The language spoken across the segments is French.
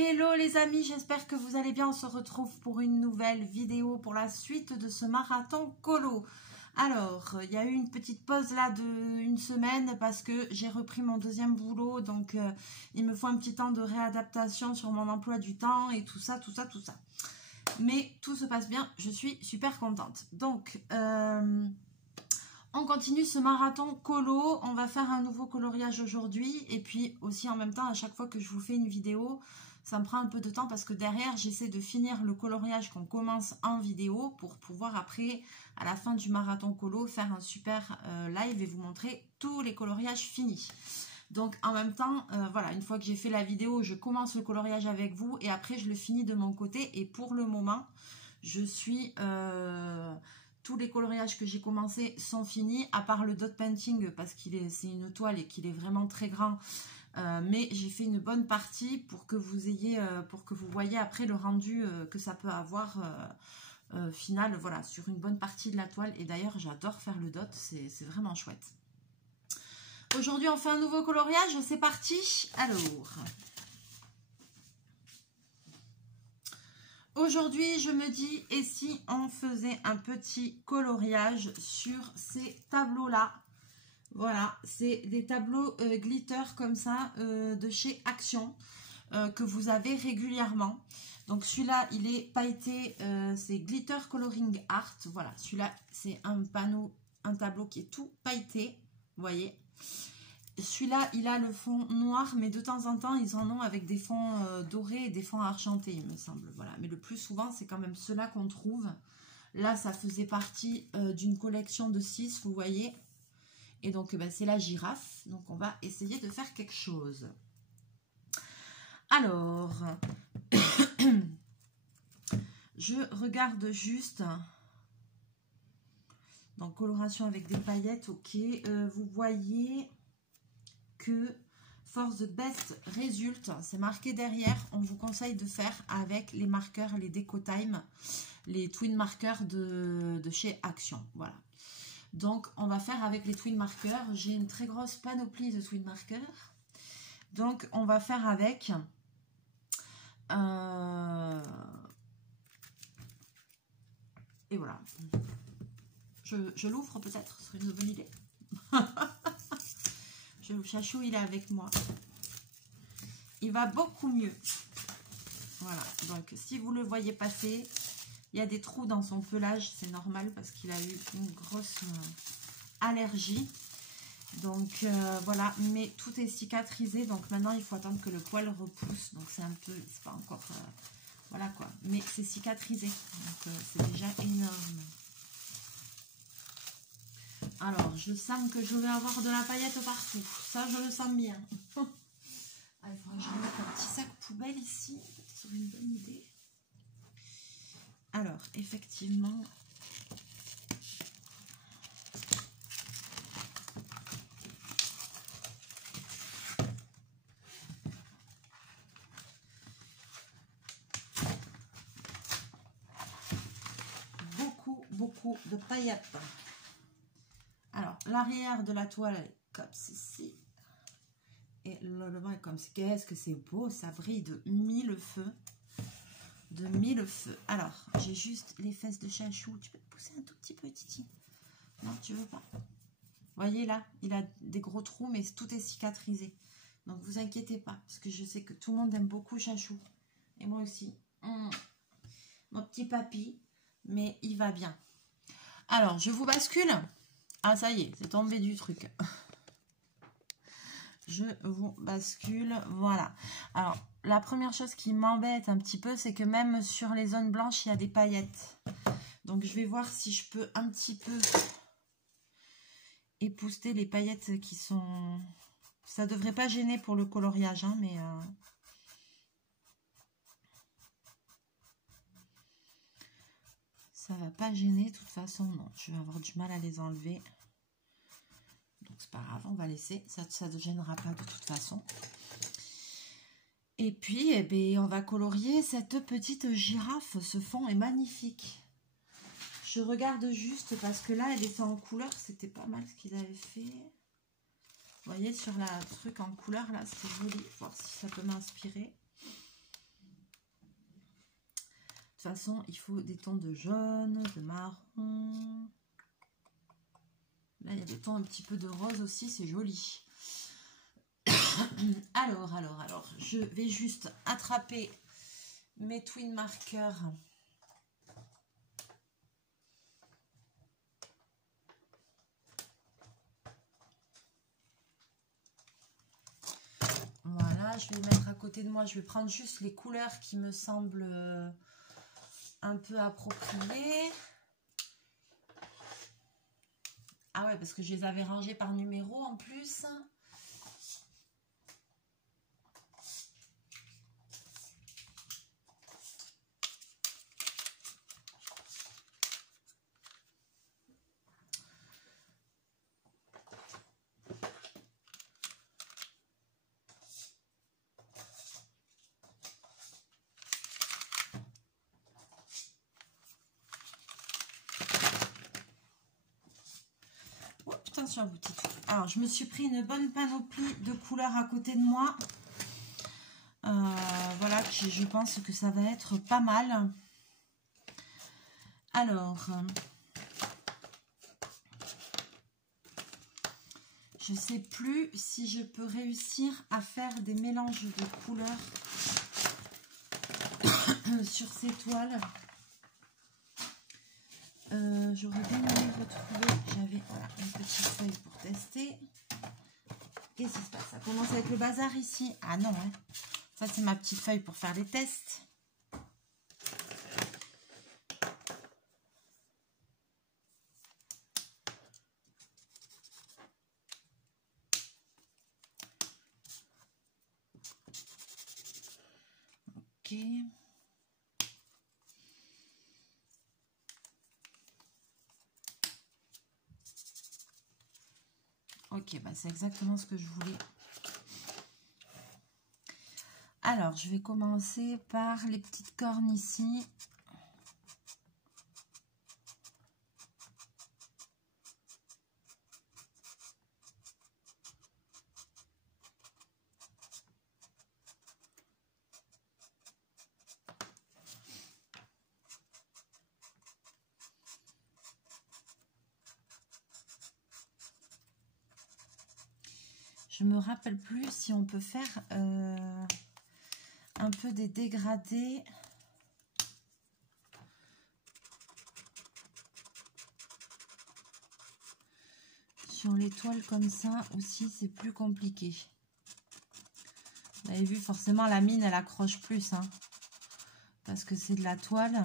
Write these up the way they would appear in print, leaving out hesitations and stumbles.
Hello les amis, j'espère que vous allez bien. On se retrouve pour une nouvelle vidéo pour la suite de ce marathon colo. Alors, il y a eu une petite pause là d'une semaine parce que j'ai repris mon deuxième boulot. Donc, il me faut un petit temps de réadaptation sur mon emploi du temps et tout ça. Mais tout se passe bien, je suis super contente. Donc, on continue ce marathon colo. On va faire un nouveau coloriage aujourd'hui. Et puis aussi en même temps, à chaque fois que je vous fais une vidéo, ça me prend un peu de temps parce que derrière, j'essaie de finir le coloriage qu'on commence en vidéo pour pouvoir après, à la fin du marathon colo, faire un super live et vous montrer tous les coloriages finis. Donc en même temps, voilà, une fois que j'ai fait la vidéo, je commence le coloriage avec vous et après je le finis de mon côté. Et pour le moment, je suis... tous les coloriages que j'ai commencé sont finis, à part le dot painting parce c'est une toile et qu'il est vraiment très grand. Mais j'ai fait une bonne partie pour que vous ayez, pour que vous voyez après le rendu que ça peut avoir final, voilà, sur une bonne partie de la toile. Et d'ailleurs, j'adore faire le dot, c'est vraiment chouette. Aujourd'hui, on fait un nouveau coloriage, c'est parti. Alors, aujourd'hui, je me dis, et si on faisait un petit coloriage sur ces tableaux-là? Voilà, c'est des tableaux glitter comme ça de chez Action que vous avez régulièrement. Donc celui-là, il est pailleté, c'est Glitter Coloring Art. Voilà, celui-là, c'est un panneau, un tableau qui est tout pailleté, vous voyez. Celui-là, il a le fond noir, mais de temps en temps, ils en ont avec des fonds dorés et des fonds argentés, il me semble. Voilà, mais le plus souvent, c'est quand même ceux-là qu'on trouve. Là, ça faisait partie d'une collection de 6, vous voyez. Et donc, ben, c'est la girafe. Donc, on va essayer de faire quelque chose. Alors, je regarde juste. Donc, coloration avec des paillettes, ok. Vous voyez que for the best result, c'est marqué derrière. On vous conseille de faire avec les marqueurs, les Deco Time, les twin marqueurs de chez Action. Voilà. Donc, on va faire avec les twin markers. J'ai une très grosse panoplie de twin markers. Donc, on va faire avec... Et voilà. Je l'ouvre peut-être, ce serait une bonne idée. Chachou, il est avec moi. Il va beaucoup mieux. Voilà. Donc, si vous le voyez passer... Il y a des trous dans son pelage, c'est normal parce qu'il a eu une grosse allergie. Donc voilà, mais tout est cicatrisé. Donc maintenant, il faut attendre que le poil repousse. Donc c'est un peu, c'est pas encore... voilà quoi. Mais c'est cicatrisé. Donc c'est déjà énorme. Alors, je sens que je vais avoir de la paillette partout. Ça, je le sens bien. Ah, il faudra que je remette un petit sac poubelle ici. Ça serait une bonne idée. Alors, effectivement, beaucoup de paillettes. Alors, l'arrière de la toile est comme ceci. Et le devant est comme ceci. Qu'est-ce que c'est beau, ça brille de mille feux. De mille feux. Alors, j'ai juste les fesses de Chachou. Tu peux te pousser un tout petit peu, Titi? Non, tu veux pas? Vous voyez là, il a des gros trous, mais tout est cicatrisé. Donc, vous inquiétez pas, parce que je sais que tout le monde aime beaucoup Chachou. Et moi aussi. Mon petit papy, mais il va bien. Alors, je vous bascule. Ah, ça y est, c'est tombé du truc. Je vous bascule, voilà. Alors, la première chose qui m'embête un petit peu, c'est que même sur les zones blanches, il y a des paillettes. Donc, je vais voir si je peux un petit peu épousseter les paillettes qui sont... Ça ne devrait pas gêner pour le coloriage, hein, mais... Ça ne va pas gêner, de toute façon, non. Je vais avoir du mal à les enlever. C'est pas grave, on va laisser, ça ne gênera pas de toute façon. Et puis, eh bien, on va colorier cette petite girafe. Ce fond est magnifique. Je regarde juste parce que là, elle était en couleur. C'était pas mal ce qu'ils avaient fait. Vous voyez, sur la truc en couleur, là, c'est joli. Voir si ça peut m'inspirer. façon, il faut des tons de jaune, de marron. Là, il y a des tons un petit peu de rose aussi, c'est joli. Alors, je vais juste attraper mes twin markers. Voilà, je vais les mettre à côté de moi. Je vais prendre juste les couleurs qui me semblent un peu appropriées. Ah ouais, parce que je les avais rangés par numéro en plus. Oh putain, sur la boutique. Alors, je me suis pris une bonne panoplie de couleurs à côté de moi. Voilà, je pense que ça va être pas mal. Alors, je sais plus si je peux réussir à faire des mélanges de couleurs sur ces toiles. J'aurais bien aimé retrouver, j'avais voilà, une petite feuille pour tester. Qu'est-ce qui se passe? Ça commence avec le bazar ici. Ah non, hein. Ça c'est ma petite feuille pour faire les tests. Ok. Ok, bah c'est exactement ce que je voulais. Alors, je vais commencer par les petites cornes ici. Je me rappelle plus si on peut faire un peu des dégradés. Sur les toiles comme ça aussi, c'est plus compliqué. Vous avez vu, forcément, la mine, elle accroche plus, hein, parce que c'est de la toile.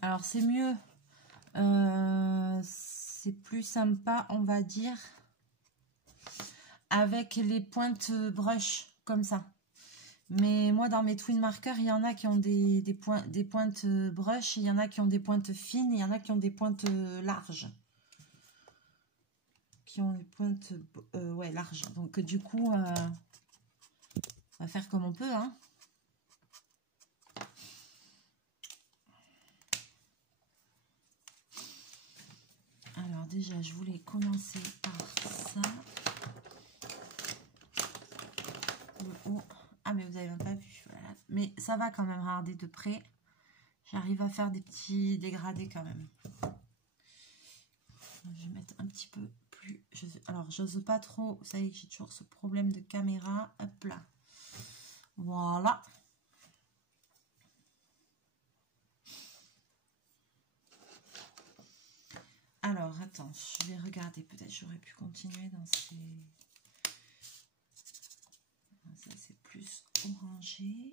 Alors, c'est mieux. C'est plus sympa, on va dire, avec les pointes brush, comme ça. Mais moi, dans mes twin markers, il y en a qui ont des pointes brush, il y en a qui ont des pointes fines, il y en a qui ont des pointes larges. Qui ont des pointes ouais, larges. Donc, du coup, on va faire comme on peut, hein. Alors, déjà, je voulais commencer par ça. Le haut. Ah, mais vous n'avez même pas vu. Voilà. Mais ça va quand même, regarder de près. J'arrive à faire des petits dégradés quand même. Je vais mettre un petit peu plus... Alors, j'ose pas trop. Vous savez que j'ai toujours ce problème de caméra. Hop là. Voilà. Alors, attends. Je vais regarder. Peut-être j'aurais pu continuer dans ces... Ça, c'est plus orangé.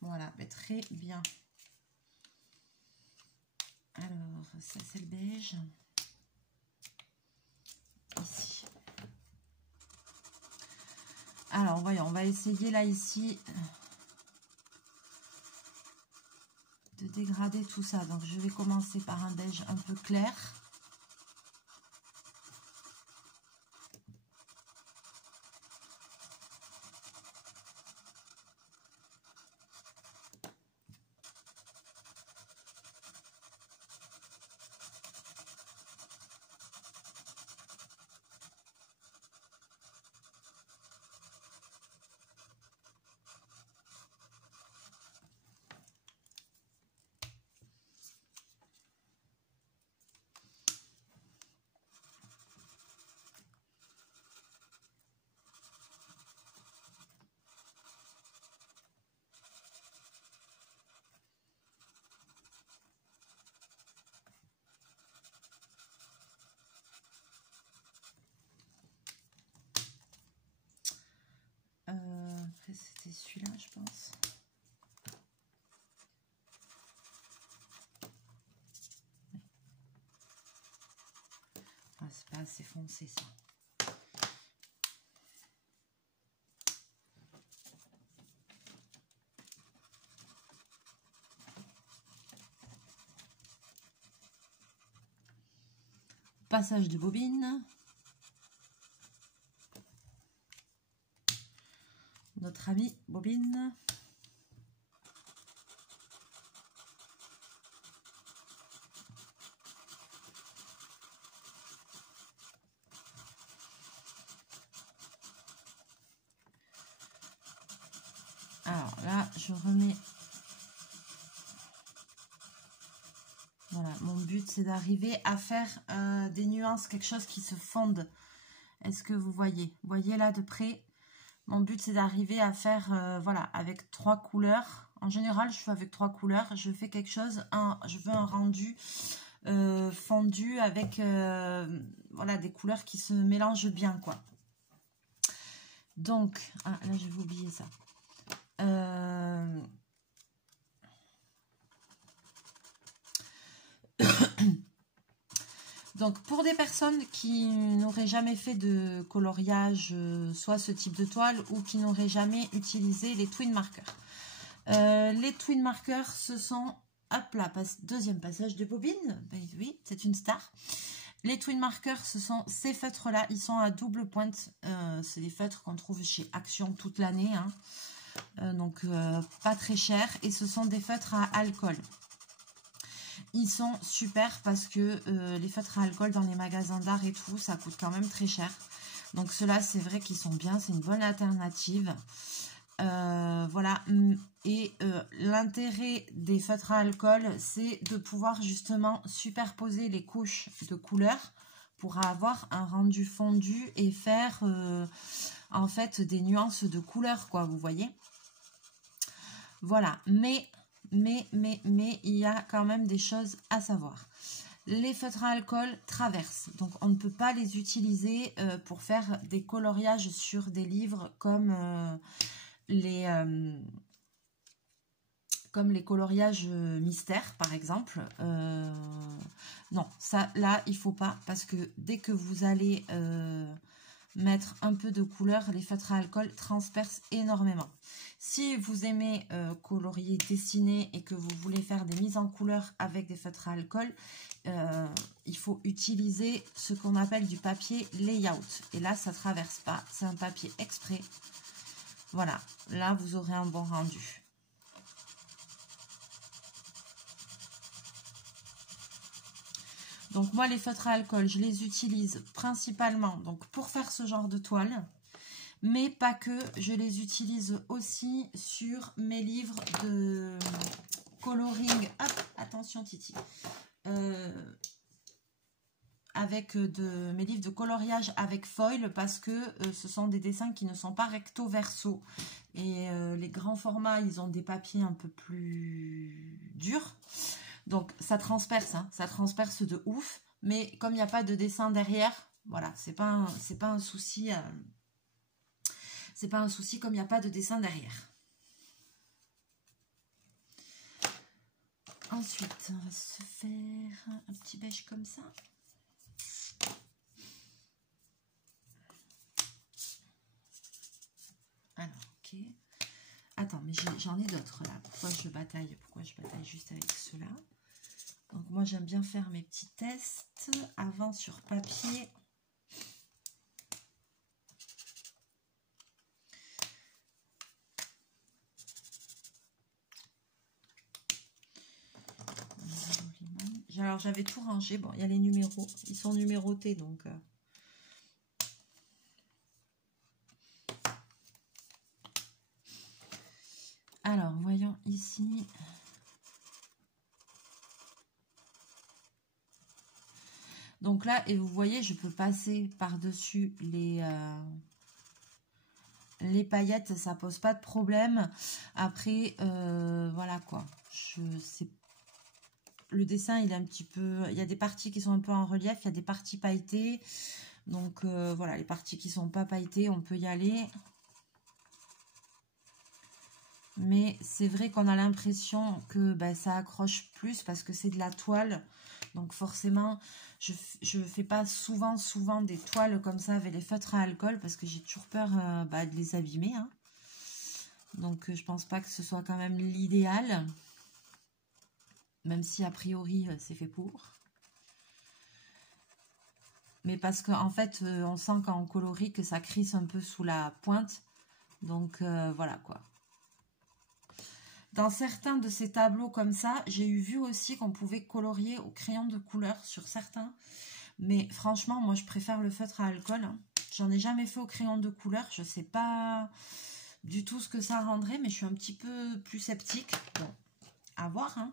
Voilà, mais très bien. Alors, ça, c'est le beige. Ici. Alors, voyons, on va essayer là, ici, de dégrader tout ça. Donc, je vais commencer par un beige un peu clair. Après, c'était celui-là, je pense. Ah, c'est pas assez foncé, ça. Passage de bobine. Notre amie bobine. Alors là, je remets. Voilà, mon but c'est d'arriver à faire des nuances, quelque chose qui se fonde. Est-ce que vous voyez? Vous voyez là de près? Mon but c'est d'arriver à faire, voilà, avec 3 couleurs. En général, je fais avec 3 couleurs. Je fais quelque chose, je veux un rendu fondu avec, voilà, des couleurs qui se mélangent bien, quoi. Donc, ah, là, je vais oublier ça. Donc, pour des personnes qui n'auraient jamais fait de coloriage, soit ce type de toile, ou qui n'auraient jamais utilisé les twin markers. Les twin markers, ce sont, hop là, deuxième passage de bobine, ben oui, c'est une star. Les twin markers, ce sont ces feutres-là, ils sont à double pointe. C'est des feutres qu'on trouve chez Action toute l'année, hein. Donc pas très cher. Et ce sont des feutres à alcool. Ils sont super parce que les feutres à alcool dans les magasins d'art et tout, ça coûte quand même très cher. Donc ceux-là, c'est vrai qu'ils sont bien, c'est une bonne alternative. Voilà, et l'intérêt des feutres à alcool, c'est de pouvoir justement superposer les couches de couleurs pour avoir un rendu fondu et faire en fait des nuances de couleurs, quoi, vous voyez. Voilà, mais il y a quand même des choses à savoir. Les feutres à alcool traversent, donc on ne peut pas les utiliser pour faire des coloriages sur des livres comme les coloriages mystères, par exemple. Non, ça, là, il faut pas, parce que dès que vous allez mettre un peu de couleur, les feutres à alcool transpercent énormément. Si vous aimez colorier, dessiner et que vous voulez faire des mises en couleur avec des feutres à alcool, il faut utiliser ce qu'on appelle du papier layout. Et là, ça traverse pas, c'est un papier exprès. Voilà, là, vous aurez un bon rendu. Donc, moi, les feutres à alcool, je les utilise principalement donc, pour faire ce genre de toile. Mais pas que, je les utilise aussi sur mes livres de coloring. Hop, attention Titi. Avec mes livres de coloriage avec foil, parce que ce sont des dessins qui ne sont pas recto verso. Et les grands formats, ils ont des papiers un peu plus durs. Donc ça transperce, hein, ça transperce de ouf. Mais comme il n'y a pas de dessin derrière, voilà, c'est pas un souci. C'est pas un souci comme il n'y a pas de dessin derrière. Ensuite, on va se faire un petit beige comme ça. attends, mais j'en ai d'autres là. Pourquoi je bataille juste avec ceux-là? Donc moi j'aime bien faire mes petits tests avant sur papier. Alors j'avais tout rangé. Bon, il y a les numéros, ils sont numérotés donc. Alors voyons ici. Donc là, et vous voyez, je peux passer par-dessus les paillettes, ça pose pas de problème. Après, voilà quoi. Le dessin, il est un petit peu... Il y a des parties qui sont un peu en relief, il y a des parties pailletées. Donc voilà, les parties qui sont pas pailletées, on peut y aller. Mais c'est vrai qu'on a l'impression que ben, ça accroche plus parce que c'est de la toile. Donc forcément, je fais pas souvent des toiles comme ça avec les feutres à alcool parce que j'ai toujours peur de les abîmer. Hein. Donc je pense pas que ce soit quand même l'idéal. Même si a priori c'est fait pour. Mais parce qu'en fait, on sent qu'en coloris que ça crisse un peu sous la pointe. Donc voilà quoi. Dans certains de ces tableaux comme ça, j'ai vu aussi qu'on pouvait colorier au crayon de couleur sur certains. Mais franchement, moi, je préfère le feutre à alcool. Hein. J'en ai jamais fait au crayon de couleur. Je ne sais pas du tout ce que ça rendrait, mais je suis un petit peu plus sceptique. Bon, à voir. Hein.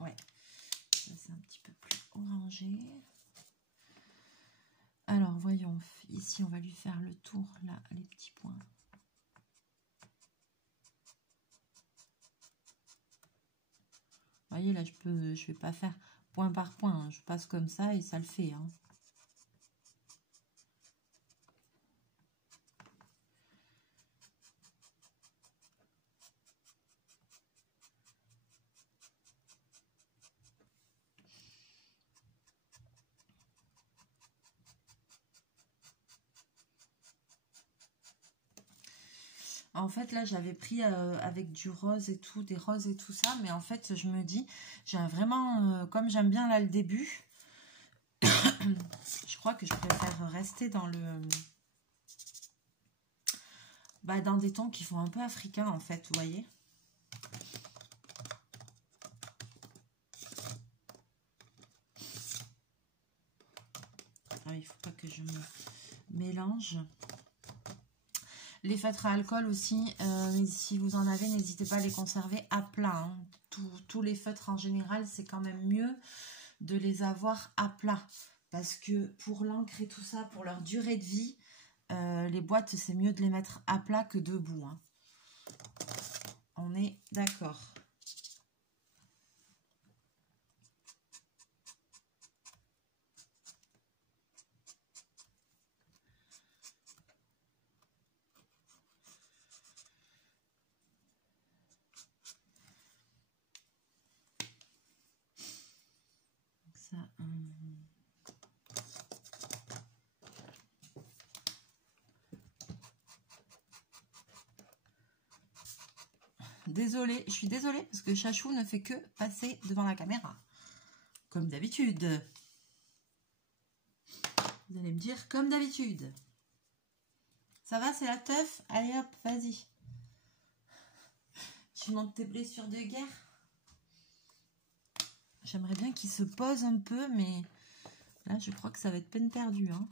Ouais, c'est un petit peu plus orangé. Alors, voyons. Ici, on va lui faire le tour, là, les petits points. Vous voyez, là, je vais pas faire point par point. Hein. Je passe comme ça et ça le fait. Hein. En fait, là, j'avais pris avec du rose et tout, des roses et tout ça. Mais en fait, je me dis, j'ai vraiment, comme j'aime bien là le début, je crois que je préfère rester dans dans des tons qui font un peu africains, en fait, vous voyez. Ah, il ne faut pas que je me mélange. Les feutres à alcool aussi, si vous en avez, n'hésitez pas à les conserver à plat. Hein. Tous les feutres en général, c'est quand même mieux de les avoir à plat. Parce que pour l'encre et tout ça, pour leur durée de vie, les boîtes, c'est mieux de les mettre à plat que debout. Hein. On est d'accord. Ça, Désolée, je suis désolée parce que Chachou ne fait que passer devant la caméra. Comme d'habitude. Vous allez me dire comme d'habitude. Ça va, c'est la teuf? Allez hop, vas-y. Tu montes tes blessures de guerre. J'aimerais bien qu'il se pose un peu, mais là, je crois que ça va être peine perdue. Hein.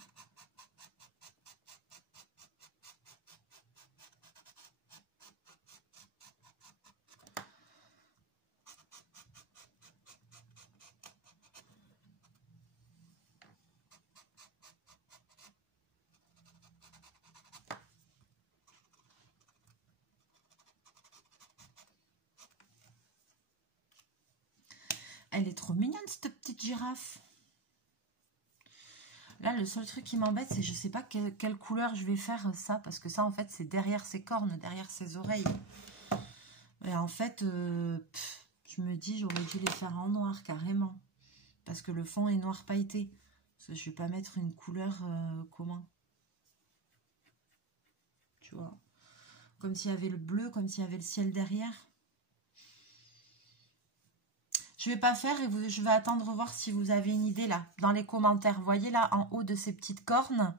Elle est trop mignonne, cette petite girafe. Là, le seul truc qui m'embête, c'est que je ne sais pas quelle couleur je vais faire ça. Parce que ça, en fait, c'est derrière ses cornes, derrière ses oreilles. Et en fait, je me dis, j'aurais dû les faire en noir, carrément. Parce que le fond est noir pailleté. Parce que je ne vais pas mettre une couleur comment. tu vois. Comme s'il y avait le bleu, comme s'il y avait le ciel derrière. Je vais pas faire et je vais attendre voir si vous avez une idée là, dans les commentaires. Vous voyez là, en haut de ces petites cornes,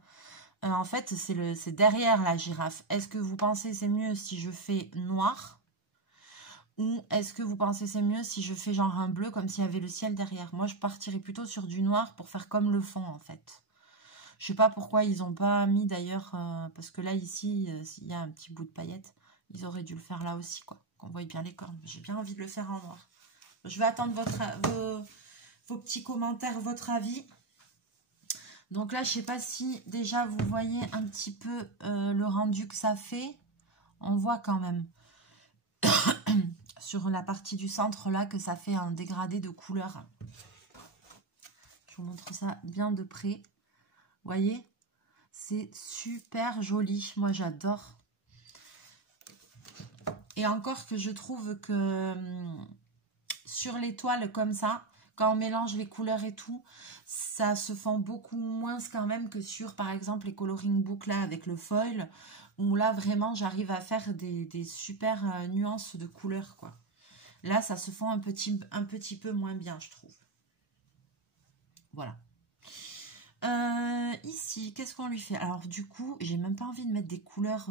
en fait, c'est derrière la girafe. Est-ce que vous pensez c'est mieux si je fais noir? Ou est-ce que vous pensez c'est mieux si je fais genre un bleu comme s'il y avait le ciel derrière? Moi, je partirais plutôt sur du noir pour faire comme le fond en fait. Je sais pas pourquoi ils n'ont pas mis d'ailleurs, parce que là ici, il y a un petit bout de paillette. Ils auraient dû le faire là aussi, quoi. Qu'on voit bien les cornes. J'ai bien envie de le faire en noir. Je vais attendre vos petits commentaires, votre avis. Donc là, je sais pas si déjà vous voyez un petit peu le rendu que ça fait. On voit quand même sur la partie du centre là que ça fait un dégradé de couleur. Je vous montre ça bien de près. Vous voyez, c'est super joli. Moi, j'adore. Et encore que je trouve que sur les toiles comme ça, quand on mélange les couleurs et tout, ça se fond beaucoup moins quand même que sur, par exemple, les coloring books là avec le foil, où là, vraiment, j'arrive à faire des super nuances de couleurs, quoi. Là, ça se fond un petit peu moins bien, je trouve. Voilà. Ici, qu'est-ce qu'on lui fait? Alors, du coup, j'ai même pas envie de mettre des couleurs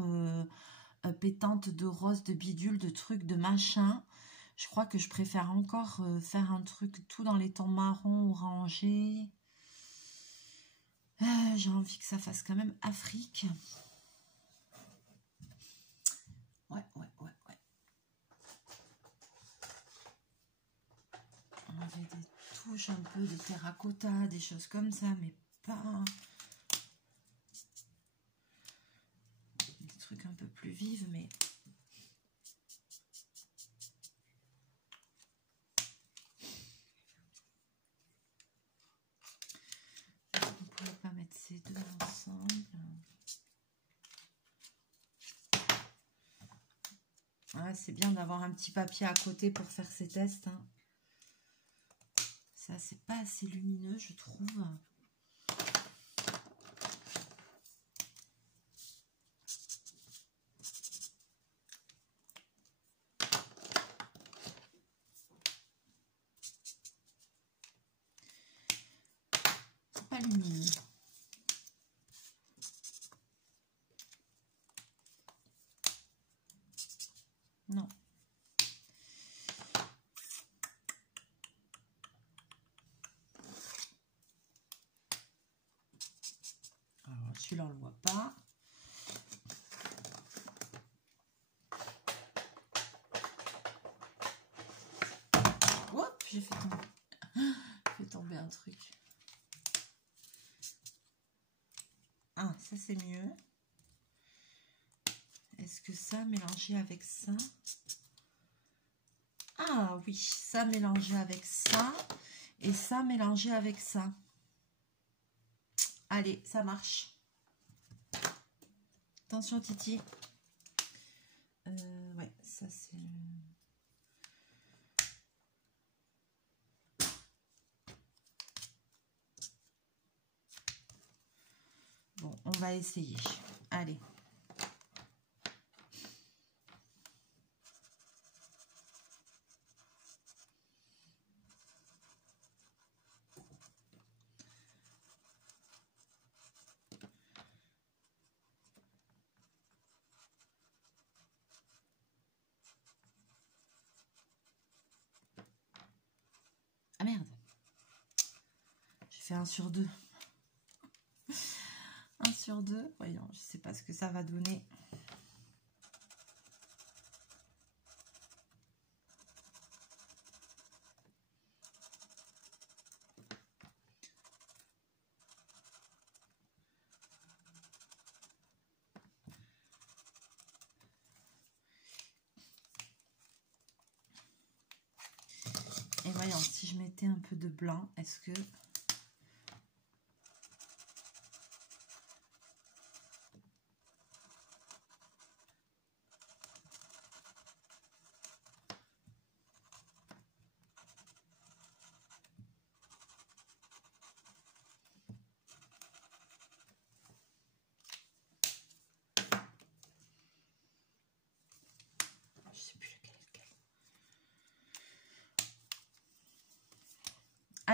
pétantes de rose, de bidule, de trucs, de machin. Je crois que je préfère encore faire un truc tout dans les tons marron, orangé. J'ai envie que ça fasse quand même Afrique. Ouais. On avait des touches un peu de terracotta, des choses comme ça, mais pas... Des trucs un peu plus vifs, mais... On pourrait pas mettre ces deux ensemble. Ouais, c'est bien d'avoir un petit papier à côté pour faire ces tests. Hein. Ça, c'est pas assez lumineux, je trouve. C'est pas lumineux. Non. Alors, celui-là, on le voit pas. Hop, j'ai fait tomber un truc. Ah, ça c'est mieux. Est-ce que ça mélangé avec ça? Ah oui, ça mélangé avec ça. Et ça mélangé avec ça. Allez, ça marche. Attention Titi. Ouais, ça c'est... Bon, on va essayer. Allez. Ah merde. J'ai fait 1 sur 2. 1 sur 2. Voyons, je sais pas ce que ça va donner. Et voyons, si je mettais un peu de blanc, est-ce que...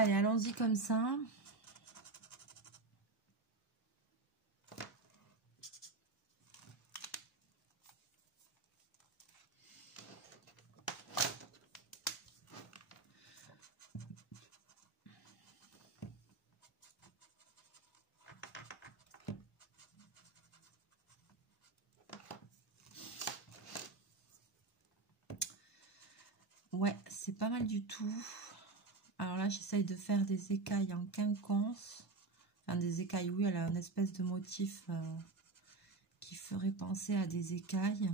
Allez, allons-y comme ça. Ouais, c'est pas mal du tout. Alors là, j'essaye de faire des écailles en quinconce. Enfin, des écailles, oui, elle a une espèce de motif qui ferait penser à des écailles.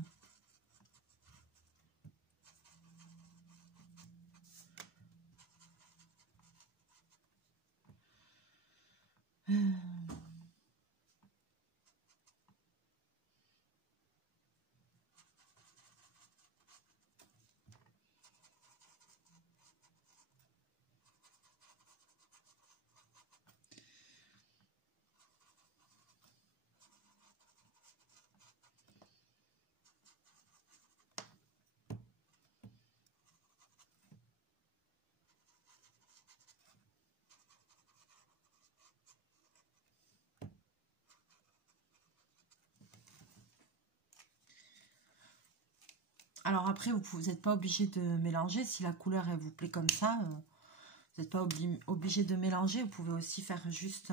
Alors après, vous n'êtes pas obligé de mélanger. Si la couleur, elle vous plaît comme ça, vous n'êtes pas obligé de mélanger. Vous pouvez aussi faire juste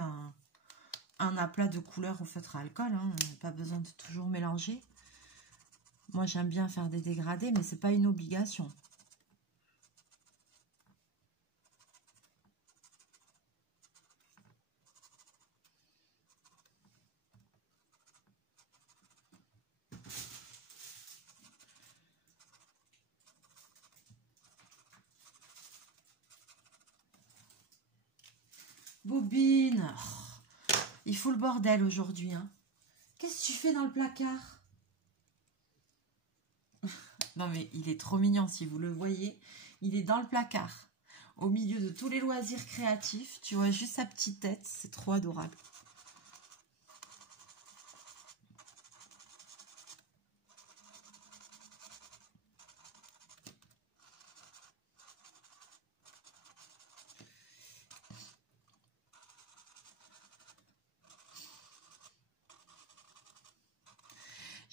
un aplat de couleur au feutre à alcool. Hein. Pas besoin de toujours mélanger. Moi, j'aime bien faire des dégradés, mais c'est pas une obligation. Bobine, oh, il faut le bordel aujourd'hui. Hein. Qu'est-ce que tu fais dans le placard? Non mais il est trop mignon si vous le voyez. Il est dans le placard. Au milieu de tous les loisirs créatifs. Tu vois juste sa petite tête. C'est trop adorable.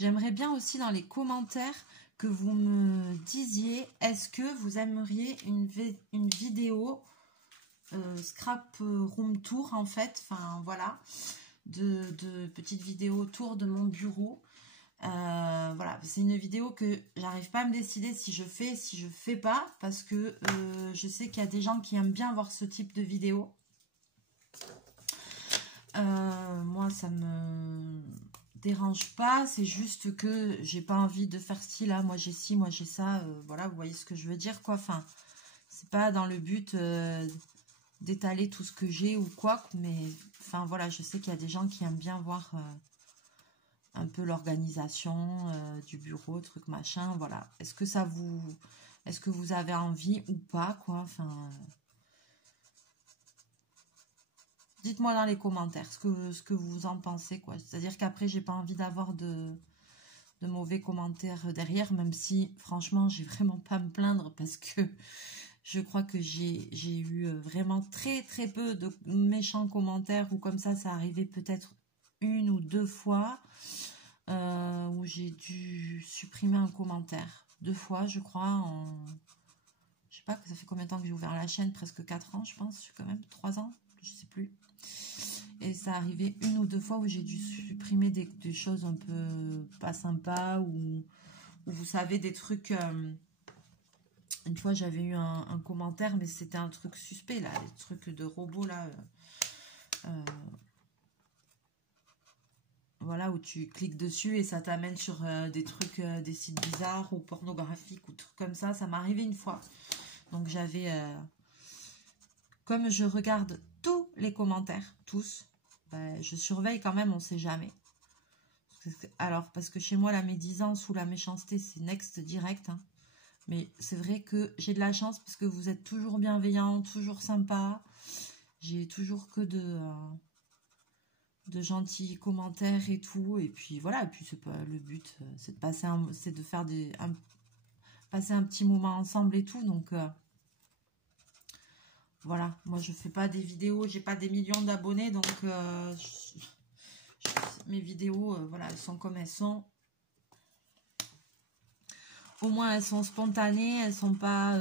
J'aimerais bien aussi dans les commentaires que vous me disiez, est-ce que vous aimeriez une vidéo scrap room tour en fait, enfin voilà, de petites vidéos autour de mon bureau. Voilà, c'est une vidéo que j'arrive pas à me décider si je fais pas, parce que je sais qu'il y a des gens qui aiment bien voir ce type de vidéo. Moi, ça me dérange pas, c'est juste que j'ai pas envie de faire style là, moi j'ai ci, moi j'ai ça, voilà, vous voyez ce que je veux dire quoi, enfin, c'est pas dans le but d'étaler tout ce que j'ai ou quoi, mais enfin voilà, je sais qu'il y a des gens qui aiment bien voir un peu l'organisation du bureau, truc machin, voilà. Est-ce que vous avez envie ou pas quoi, enfin... Dites-moi dans les commentaires ce que vous en pensez, quoi. C'est-à-dire qu'après, j'ai pas envie d'avoir de mauvais commentaires derrière, même si, franchement, j'ai vraiment pas à me plaindre parce que je crois que j'ai eu vraiment très, très peu de méchants commentaires ou comme ça arrivait peut-être une ou deux fois où j'ai dû supprimer un commentaire. 2 fois, je crois, je sais pas, ça fait combien de temps que j'ai ouvert la chaîne, presque 4 ans, je pense, quand même, 3 ans, je sais plus. Et ça arrivait 1 ou 2 fois où j'ai dû supprimer des choses un peu pas sympas ou vous savez, des trucs... une fois, j'avais eu un commentaire, mais c'était un truc suspect, là, les trucs de robots, là. Voilà, où tu cliques dessus et ça t'amène sur des trucs, des sites bizarres ou pornographiques ou trucs comme ça. Ça m'est arrivé une fois. Donc, j'avais... comme je regarde tous les commentaires, tous, ben, je surveille quand même, on ne sait jamais. Alors, parce que chez moi, la médisance ou la méchanceté, c'est next direct. Hein. Mais c'est vrai que j'ai de la chance parce que vous êtes toujours bienveillant, toujours sympa. J'ai toujours que de gentils commentaires et tout. Et puis voilà, et puis c'est pas le but, c'est de passer c'est de faire passer un petit moment ensemble et tout. Donc voilà, moi je fais pas des vidéos, j'ai pas des millions d'abonnés, donc mes vidéos, voilà, elles sont comme elles sont. Au moins elles sont spontanées, elles sont pas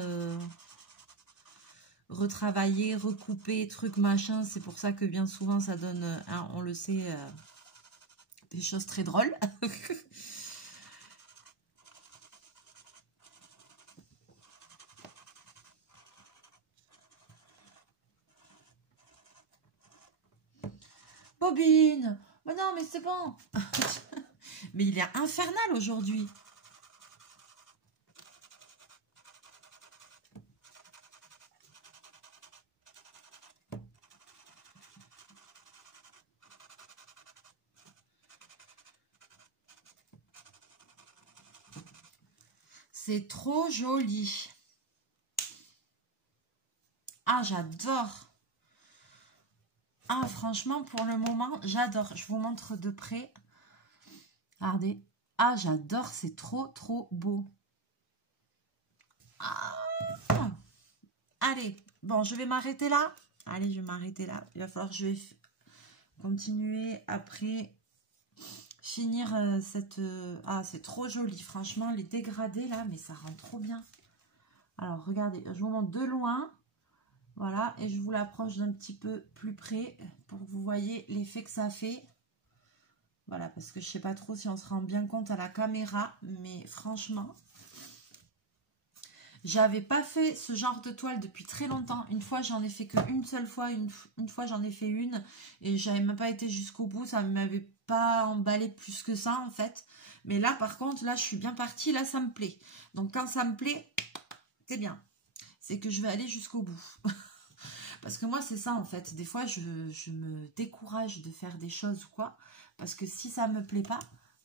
retravaillées, recoupées, trucs machin. C'est pour ça que bien souvent ça donne, hein, on le sait, des choses très drôles. Bobine, mais non, mais c'est bon. Mais il est infernal aujourd'hui. C'est trop joli. Ah, j'adore. Ah, franchement, pour le moment, j'adore. Je vous montre de près. Regardez. Ah, j'adore. C'est trop, trop beau. Ah. Allez. Bon, je vais m'arrêter là. Allez, je vais m'arrêter là. Il va falloir que je vais continuer après. Finir cette... Ah, c'est trop joli. Franchement, les dégradés, là, mais ça rend trop bien. Alors, regardez. Je vous montre de loin. Voilà, et je vous l'approche d'un petit peu plus près pour que vous voyez l'effet que ça fait. Voilà, parce que je ne sais pas trop si on se rend bien compte à la caméra, mais franchement, j'avais pas fait ce genre de toile depuis très longtemps. Une fois, j'en ai fait qu'une seule fois, une fois j'en ai fait une, et j'avais même pas été jusqu'au bout, ça ne m'avait pas emballé plus que ça en fait. Mais là, par contre, là, je suis bien partie, là, ça me plaît. Donc, quand ça me plaît, c'est bien. C'est que je vais aller jusqu'au bout. Parce que moi, c'est ça, en fait. Des fois, je me décourage de faire des choses ou quoi. Parce que si ça me plaît pas,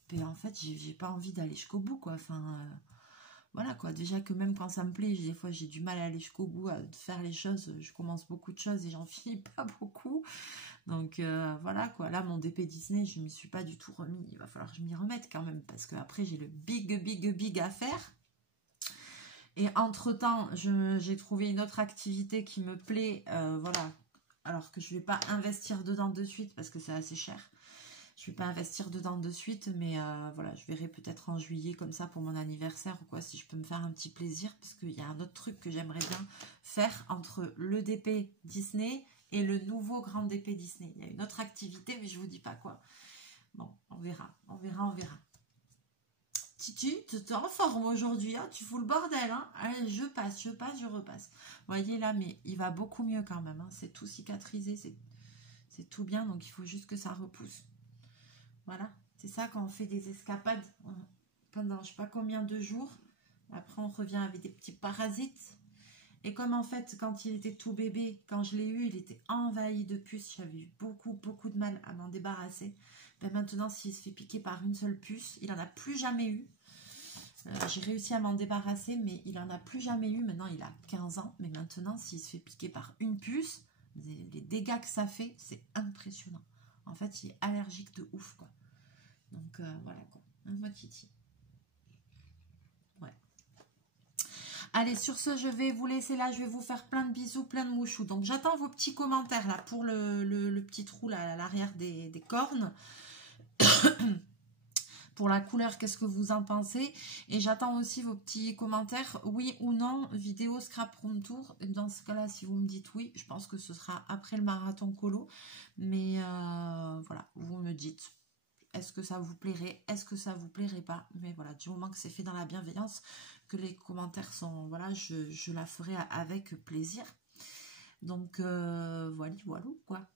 ben, en fait, j'ai pas envie d'aller jusqu'au bout, quoi. Enfin, voilà, quoi. Déjà que même quand ça me plaît, des fois, j'ai du mal à aller jusqu'au bout, à faire les choses. Je commence beaucoup de choses et j'en finis pas beaucoup. Donc, voilà, quoi. Là, mon DP Disney, je m'y suis pas du tout remis. Il va falloir que je m'y remette quand même. Parce que après j'ai le big à faire. Et entre-temps, j'ai trouvé une autre activité qui me plaît, voilà. Alors que je ne vais pas investir dedans de suite parce que c'est assez cher. Je ne vais pas investir dedans de suite, mais voilà, je verrai peut-être en juillet comme ça pour mon anniversaire ou quoi, si je peux me faire un petit plaisir. Parce qu'il y a un autre truc que j'aimerais bien faire entre le DP Disney et le nouveau grand DP Disney. Il y a une autre activité, mais je ne vous dis pas quoi. Bon, on verra, on verra, on verra. Titi, tu es en forme aujourd'hui, hein, tu fous le bordel. Hein. Allez, je passe, je repasse. Vous voyez là, mais il va beaucoup mieux quand même. Hein. C'est tout cicatrisé, c'est tout bien. Donc, il faut juste que ça repousse. Voilà, c'est ça quand on fait des escapades pendant je sais pas combien de jours. Après, on revient avec des petits parasites. Et comme en fait, quand il était tout bébé, quand je l'ai eu, il était envahi de puces. J'avais eu beaucoup de mal à m'en débarrasser. Ben maintenant, s'il se fait piquer par une seule puce, il n'en a plus jamais eu. J'ai réussi à m'en débarrasser, mais il n'en a plus jamais eu. Maintenant, il a 15 ans. Mais maintenant, s'il se fait piquer par une puce, les dégâts que ça fait, c'est impressionnant. En fait, il est allergique de ouf, quoi. Donc, voilà, quoi. Moi, Titi. Ouais. Allez, sur ce, je vais vous laisser là. Je vais vous faire plein de bisous, plein de mouchous. Donc, j'attends vos petits commentaires, là, pour le petit trou, là, à l'arrière des cornes. Pour la couleur, qu'est-ce que vous en pensez? Et j'attends aussi vos petits commentaires, oui ou non, vidéo scrap room tour. Dans ce cas-là, si vous me dites oui, je pense que ce sera après le marathon colo. Mais voilà, vous me dites, est-ce que ça vous plairait? Est-ce que ça vous plairait pas? Mais voilà, du moment que c'est fait dans la bienveillance, que les commentaires sont, voilà, je la ferai avec plaisir. Donc, voilà, quoi.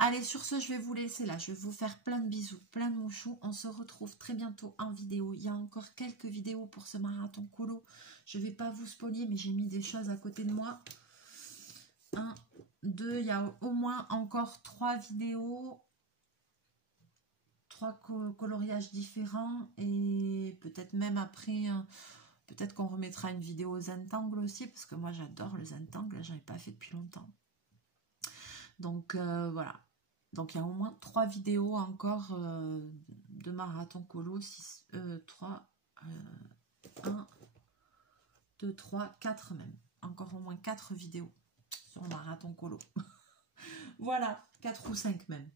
Allez, sur ce, je vais vous laisser là. Je vais vous faire plein de bisous, plein de mouchous. On se retrouve très bientôt en vidéo. Il y a encore quelques vidéos pour ce marathon colo. Je ne vais pas vous spolier, mais j'ai mis des choses à côté de moi. 1, 2, il y a au moins encore 3 vidéos. 3 coloriages différents. Et peut-être même après, peut-être qu'on remettra une vidéo Zentangle aussi. Parce que moi, j'adore le Zentangle. J'en ai pas fait depuis longtemps. Donc, voilà. Donc, il y a au moins 3 vidéos encore de marathon colo. 3, 1, 2, 3, 4 même. Encore au moins 4 vidéos sur le marathon colo. Voilà, 4 ou 5 même.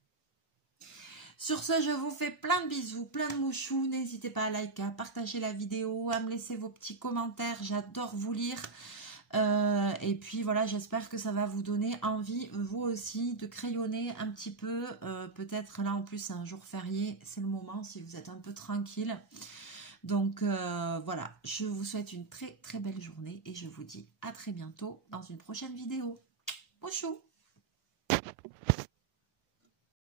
Sur ce, je vous fais plein de bisous, plein de mouchous. N'hésitez pas à liker, à partager la vidéo, à me laisser vos petits commentaires. J'adore vous lire. Et puis voilà, j'espère que ça va vous donner envie, vous aussi, de crayonner un petit peu. Peut-être là, en plus, c'est un jour férié. C'est le moment si vous êtes un peu tranquille. Donc voilà, je vous souhaite une très très belle journée et je vous dis à très bientôt dans une prochaine vidéo. Mouchou!